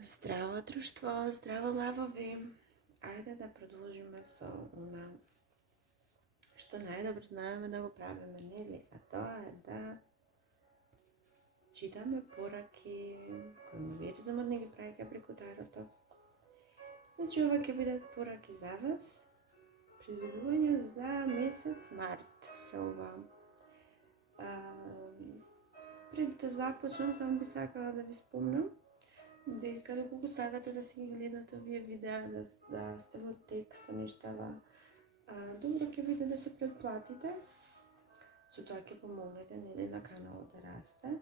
Здраво друштво, здраво лавови. Ајде да продолжиме со она што најдобро знаеме да го правиме, нели? А тоа е да читаме пораки кои универзумот не ги праќа преку тарота. Значи, ова ќе бидат пораки за вас. Предвидувања за месец март се ова. Пред да започнам, само би сакала да ви спомнам дека доколку сакате да си ги гледате овие видеа, да сте во тек со нештава, добро ќе биде да се претплатите. Со тоа ќе помогнете, нели, на каналот да расте.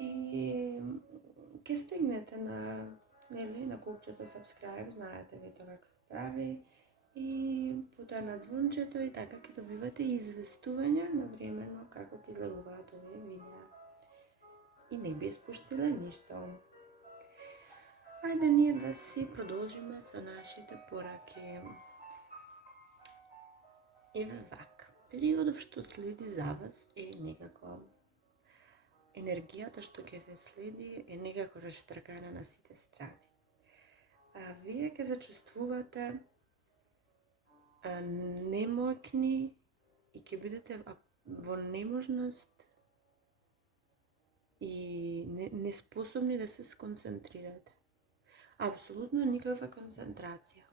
И ќе стигнете на копчето subscribe, знаете ви тоа како се прави. И потоа на звончето и така ќе добивате известувања на времено како ќе излегуваат овие видеа. И не би испуштиле ништо. Ајде ние да си продолжиме со нашите пораки. Еве вака. Периодов што следи за вас е некако енергијата што ќе ве следи е некако раштркана на сите страни. Вие ќе се чувствувате немоќни и ќе бидете во неможност и неспособни да се сконцентрирате. Апсолутно никаква концентрација.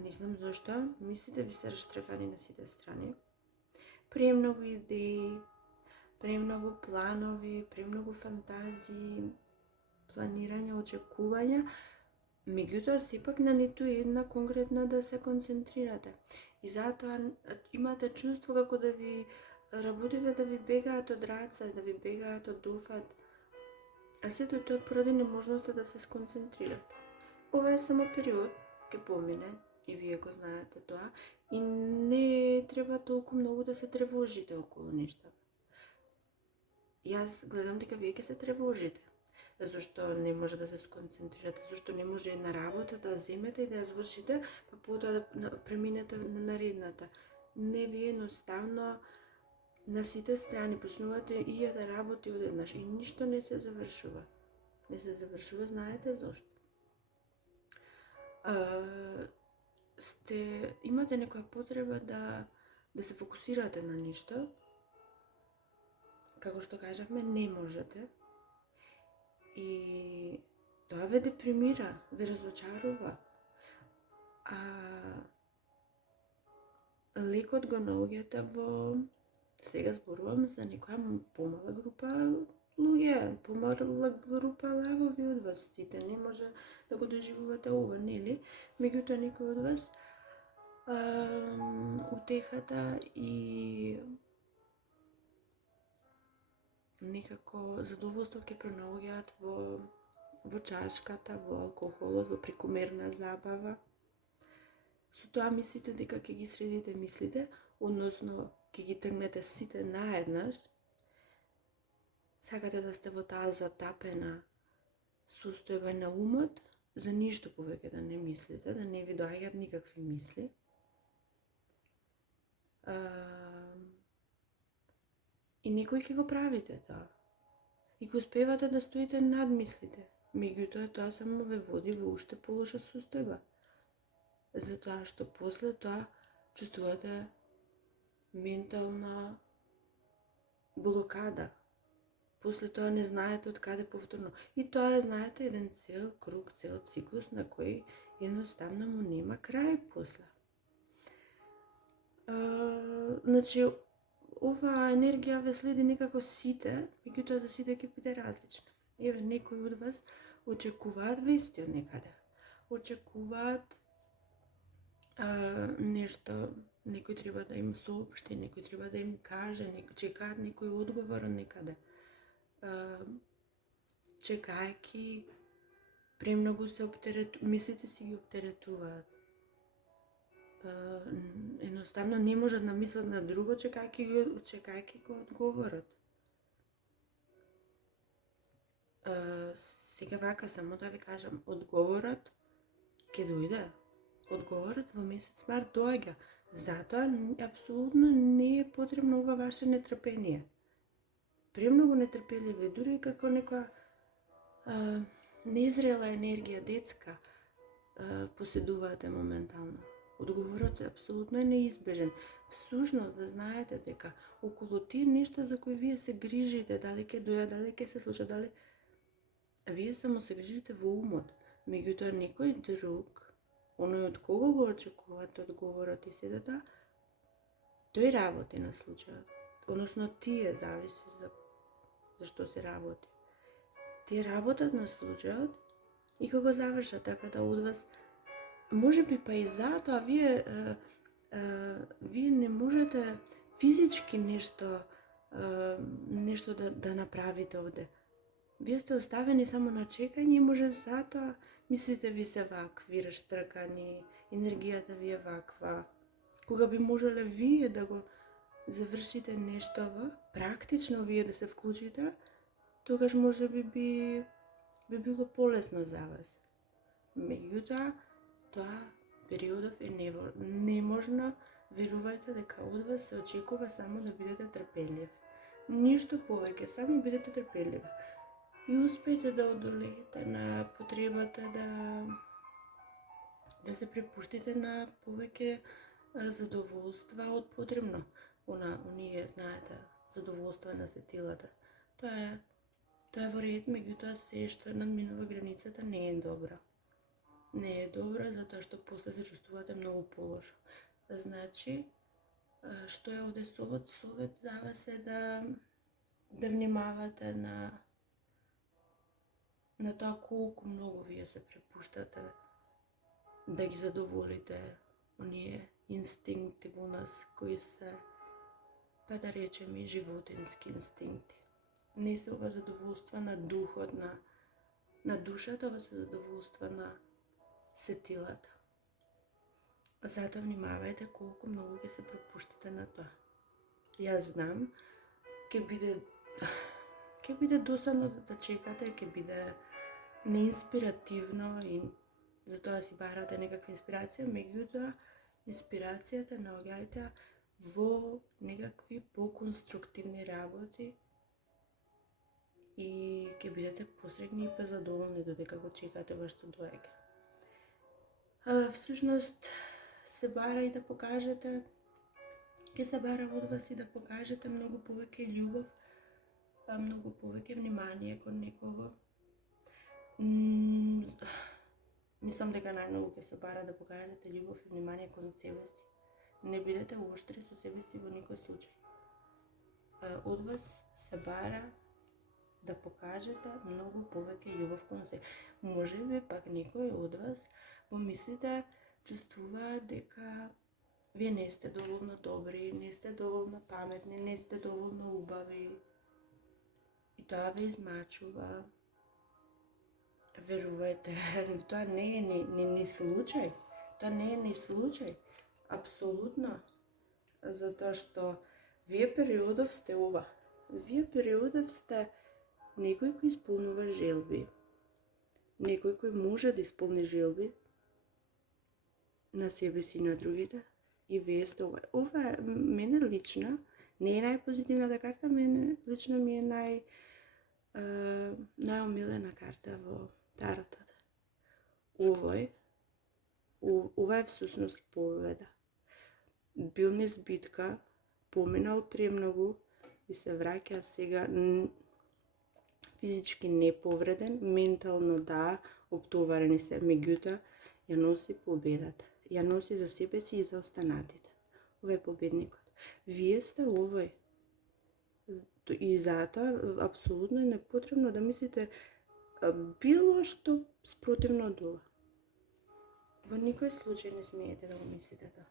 Не знам зашто, мислите ви се раштркани на сите страни. Премногу идеи, премногу планови, премногу фантазии, планирање, очекувања, меѓутоа сепак на ниту една конкретна да се концентрирате. И затоа имате чувство како да ви работите да ви бегаат од раце, да ви бегаат од дофат, а сето тоа поради неможноста да се сконцентрирате. Ова е само период, ќе помине и вие го знаете тоа и не треба толку многу да се тревожите околу нешта. Јас гледам дека вие ќе се тревожите, зашто не може да се сконцентрирате, зашто не може една работа да земете и да ја завршите, па потоа да преминете на наредната. Не, вие едноставно на сите страни почнувате и ја да работи одеднаш и ништо не се завршува. Не се завршува, знаете зошто? Имате некоја потреба да се фокусирате на нешто, како што кажавме, не можете. И тоа ве депримира, ве разочарува. Лекот го наоѓате во... Сега зборувам за некоја помала група луѓе, помала група лавови од вас. Сите не може да го доживувате ова, нели? Меѓутоа некој од вас утехата и некако задоволство ќе пронаоѓаат во чашката, во алкохолот, во прекомерна забава. Со тоа мислите дека ќе ги средите мислите, односно ќе ги тргнете сите наеднаш. Сакате да сте во таа затапена состојба на умот, за ништо повеќе да не мислите, да не ви доаѓаат никакви мисли. И некој ќе го правите тоа. И го успевате да стоите над мислите. Меѓутоа тоа само ве води во уште полоша состојба. Затоа што после тоа чувствувате ментална блокада. После тоа не знаете од каде повторно. И тоа е, знаете, еден цел круг, цел циклус на кој едноставно му нема крај после. Значи, ова енергија ве следи некако сите, меѓутоа да сите ќе биде различна. Еве, некои од вас очекуваат вести од некаде. Очекуваат нешто, некој треба да им соопшти, некој треба да им каже, чекаат некој одговор од некаде. Чекајки, премногу се мислите си ги оптеретуваат. Едноставно не можат да мислат на друго, чекајки го одговорот. Сега вака, само да ви кажам, одговорот ќе дојде. Одговорот во месец март доаѓа. Затоа апсолутно не е потребно ова ваше нетрпение. Премногу нетрпеливи, дури како некоја незрела енергија, детска, поседувате моментално. Одговорот е апсолутно неизбежен. Всушност, да знаете дека околу тие нешта за кои вие се грижите, дали ќе дојдат, дали ќе се случат, дали вие само се грижите во умот. Меѓутоа некој друг, оној од кого го очекувате одговорот и сите тоа, тој работи на случајот. Односно тие зависи за што се работи. Тие работат на случајот и кога завршат, така да од вас може би па и затоа вие не можете физички нешто да направите овде. Вие сте оставени само на чекање и може затоа мислите ви се вакви, раштркани, енергијата ви е ваква. Кога би можеле вие да го завршите нештово, практично вие да се вклучите, тогаш може би било полесно за вас. Меѓутоа, тоа периодов е неможно, верувајте дека од вас се очекува само да бидете трпеливи. Ништо повеќе, само бидете трпеливи. И успејте да одолеете на потребата да се препуштите на повеќе задоволства од потребно. Оние, знаете, задоволства на сетилата. Тоа е во ред, меѓутоа се што надминува границата не е добро. Не е добро затоа што после се чувствувате многу полошо. Значи, што е овде совет за вас е да внимавате на тоа колку многу вие се препуштате да ги задоволите оние инстинкти во нас кои се, па да речеме, животински инстинкти. Не се ова задоволства на духот, на душата, ова се задоволства на сетилата. Затоа внимавајте колку многу ќе се препуштите на тоа. Јас знам, ќе биде досадно да чекате, ќе биде неинспиративно и затоа си барате некаква инспирација, меѓутоа инспирацијата наоѓајте во некакви поконструктивни работи и ќе бидете посрекни и позадоволни додека го чекате ова што доаѓа. Всушност се бара и да покажете, ќе се бара од вас и да покажете многу повеќе љубов, многу повеќе внимание кон некого. Мислам дека најмногу ќе се бара да покажете љубов и внимание кон себе си. Не бидете оштри со себе си во никој случај. Од вас се бара да покажете многу повеќе љубов кон себе. Може би пак некој од вас во мислите чувствуваат дека вие не сте доволно добри, не сте доволно паметни, не сте доволно убави. И тоа ве измачува. Верувајте, тоа не е ни случај. Тоа не е ни случај. Апсолутно. Затоа што вие периодов сте ова. Вие периодов сте некој кој исполнува желби. Некој кој може да исполни желби на себе си и на другите. И вие сте ова. Ова е мене лично, не е најпозитивната карта, мене лично ми е најомилена карта во таротот. Ова е всушност победа. Бил низ битка, поминал премногу и се враќа сега физички неповреден, ментално да, оптоварени се, меѓутоа ја носи победата. Ја носи за себе си и за останатите. Ова е победникот. Вие сте овој. И затоа апсолутно е непотребно да мислите било што спротивно од ова. Во никој случај не смеете да го мислите тоа.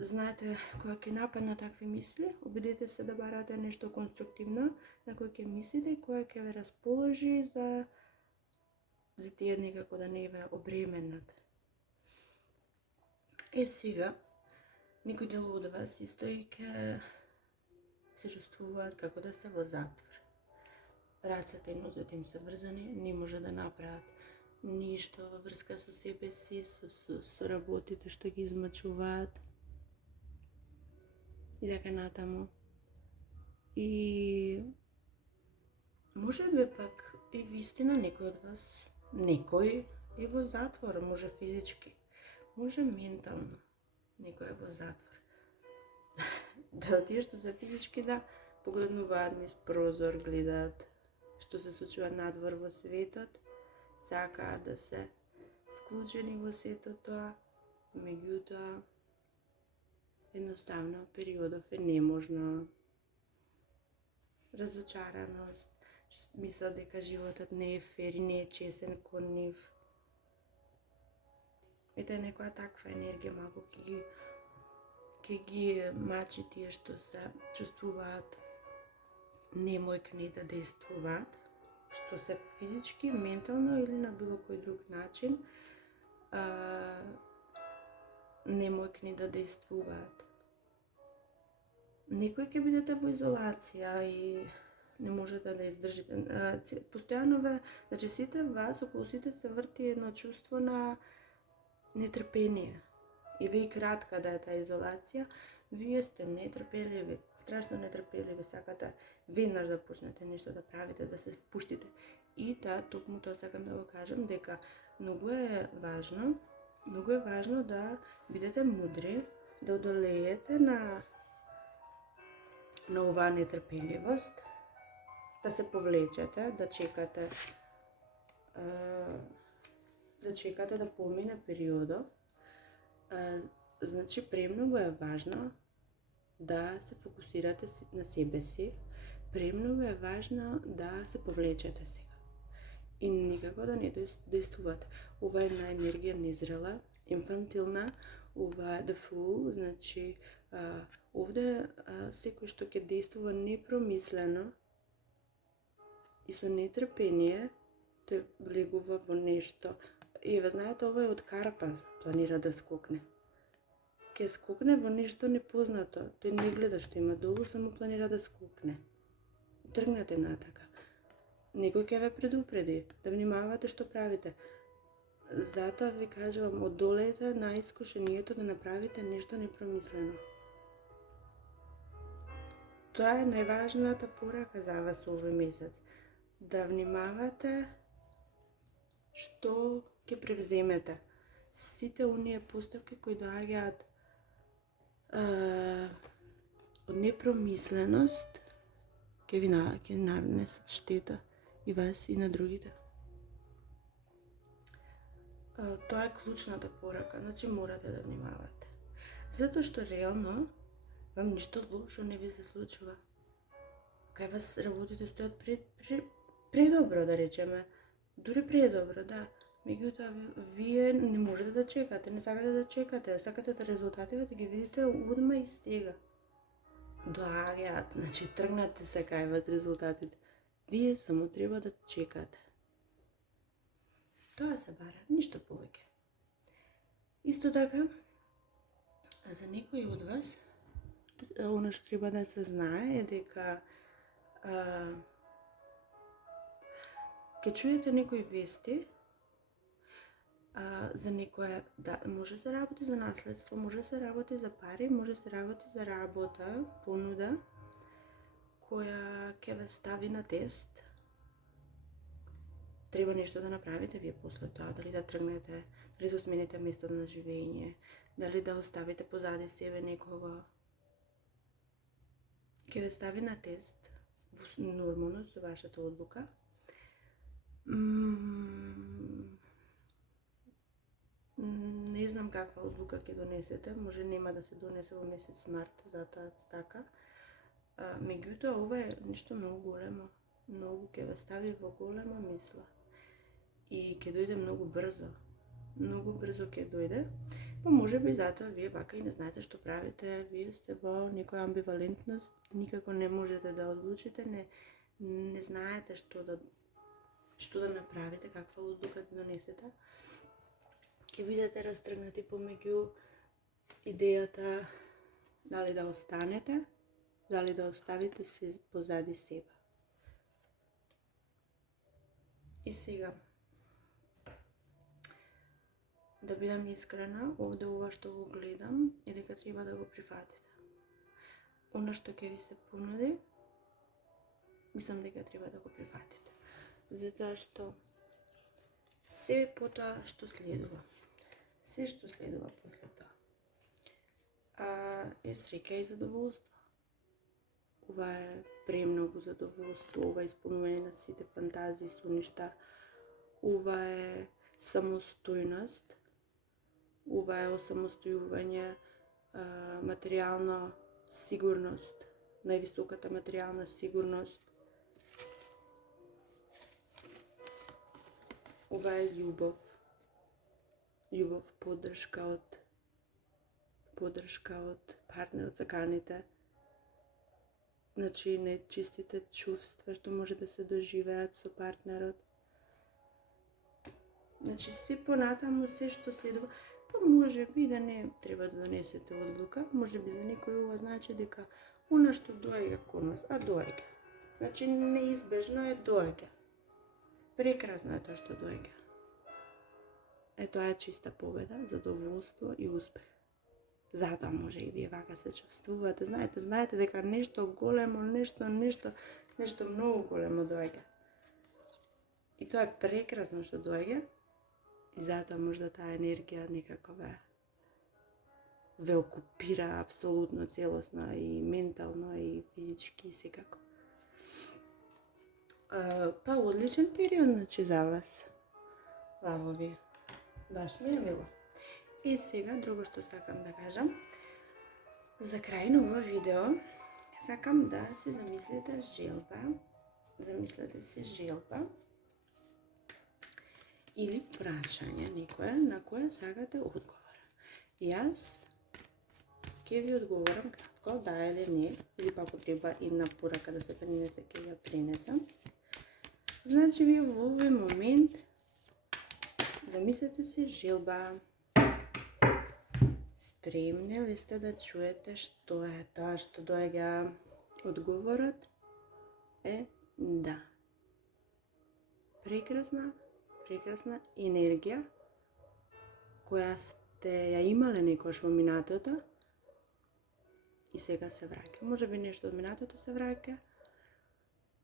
Знаете, кога ќе нападна такви мисли, обидете се да барате нешто конструктивно, на кој ќе мислите и која ќе ве расположи за тие некако да не ве обременат. Сега, некој дел од вас исто и ќе се чувствуваат како да се во затвор. Рацете и нозете им се врзани, не може да направат ништо во врска со себе си, со работите што ги измачуваат и така натаму. И Може би пак и вистина некој од вас, некој е во затвор, може физички, може ментално, некој е во затвор. Да тие што се физички да погледнуваат низ прозор, гледаат што се случува надвор во светот, сакаат да се вклучени во сето тоа, меѓутоа едноставно периодов е неможно, разочараност, мислат дека животот не е фер и не е чесен кон нив. Ете некоја таква енергија малку ќе ги мачи тие што се чувствуваат немојкни да действуваат, што се физички, ментално или на било кој друг начин немојкни да действуваат. Некој ќе бидете во изолација и не можете да издржите. Постојано значи сите вас, околу сите се врти едно чувство на нетрпение. И вие кратка да е таа изолација, вие сте нетрпеливи, страшно нетрпеливи, сакате веднаш да почнете нешто да правите, да се впуштите. И да, токму тоа сакам да го кажам, дека многу е важно да бидете мудри, да одолеете на оваа нетрпеливост, да се повлечете, да чекате да помине периодов. Значи, премногу е важно да се фокусирате на себе си, премногу е важно да се повлечете сега. И никако да не действувате. Ова е една енергија незрела, инфантилна, ова е the fool, значи овде секој што ќе действува непромислено и со нетрпение, тој влегува во нешто. И знаете, ова е од карпа, планира да скокне. Ке скокне во нешто непознато. Тој не гледа што има долу, само планира да скокне. Тргнете натака. Некој ќе ве предупреди, да внимавате што правите. Затоа ви кажувам, одолете на искушението да направите нешто непромислено. Тоа е најважната порака за вас овој месец. Да внимавате што ќе превземете. Сите оние постапки кои доаѓаат од непромисленост ќе нанесат штета и вас и на другите. Тоа е клучната порака, значи морате да внимавате. Затоа што реално вам ништо лошо не ви се случува. Кај вас работите стојат предобро, да речеме, дури предобро, да. Меѓутоа, вие не можете да чекате, не сакате да чекате, сакате да резултатите да ги видите одма и сега. Доаѓаат, значи тргнате се кај вас резултатите. Вие само треба да чекате. Тоа се бара, ништо повеќе. Исто така, за некои од вас, она што треба да се знае е дека ќе чуете некои вести за некоја, да, може се работи за наследство, може се работи за пари, може се работи за работа, понуда, која ќе ве стави на тест. Треба нешто да направите вие после тоа, дали да тргнете, дали да смените местото на живење, дали да оставите позади себе некого. Ќе ве стави на тест, нормално со вашата одлука. Не знам каква одлука ќе донесете, може нема да се донесе во месец март, затоа така. Меѓутоа, ова е нешто многу големо, многу ќе ве стави во голема мисла. И ќе дојде многу брзо ќе дојде, па може би затоа вие вака и не знаете што правите, вие сте во некоја амбивалентност, никако не можете да одлучите, не знаете што да направите, каква одлука да донесете. Ќе бидете растргнати помеѓу идејата дали да останете, дали да оставите се позади себе. И сега, да бидам искрена, овде ова што го гледам е дека треба да го прифатите. Оно што ќе ви се понуди, мислам дека треба да го прифатите. Затоа што се потоа што следува, се што следува после тоа, е среќа и задоволство. Ова е премногу задоволство, ова е исполнување на сите фантазии, соништа, ова е самостојност, ова е осамостојување, материјална сигурност, највисоката материјална сигурност. Ова е љубов, поддршка од партнерот, саканите. Значи, нечистите чувства што може да се доживеат со партнерот. Значи, се понатаму, се што следува, па може би да не треба да донесете одлука, може би за некој ова значи дека она што доаѓа кон вас, доаѓа. Значи, неизбежно е доаѓа. Прекрасно е тоа што доаѓа. Тоа е чиста победа, задоволство и успех. Затоа може и вие вака се чувствувате, знаете дека нешто големо, нешто многу големо доаѓа. И тоа е прекрасно што доаѓа, и затоа можда таа енергија некако ве окупира апсолутно целосно, и ментално, и физички, и секако. Па одличен период, значи, за вас, лавови. Баш ми е мило. И сега, друго што сакам да кажам, за крај на ова видео, сакам да си замислите желба, или прашање некоја на која сакате одговор. Јас ќе ви одговорам кратко, да или не, или па ако треба една порака да се пренесе, ќе ја пренесам. Значи, вие во овој момент замислете си желба. Спремни ли сте да чуете што е тоа што доаѓа? Одговорот е да. Прекрасна енергија која сте ја имале некојаш во минатото и сега се враќа. Може би нешто од минатото се враќа,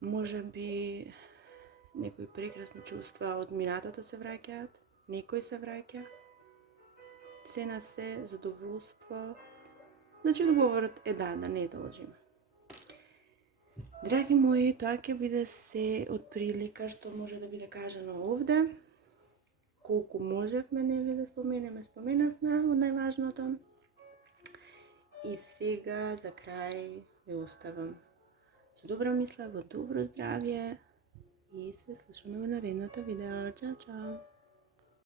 може би некои прекрасни чувства од минатото се враќаат, некој се враќа, се на се задоволство. Значи, одговорот е да не должиме. Драги мои, тоа ќе биде се од прилика што може да биде кажано овде. Колку можевме, нели, да споменавме од најважното. И сега, за крај, ве оставам со добра мисла, во добро здравје и се слушаме во наредното видео. Чао, чао!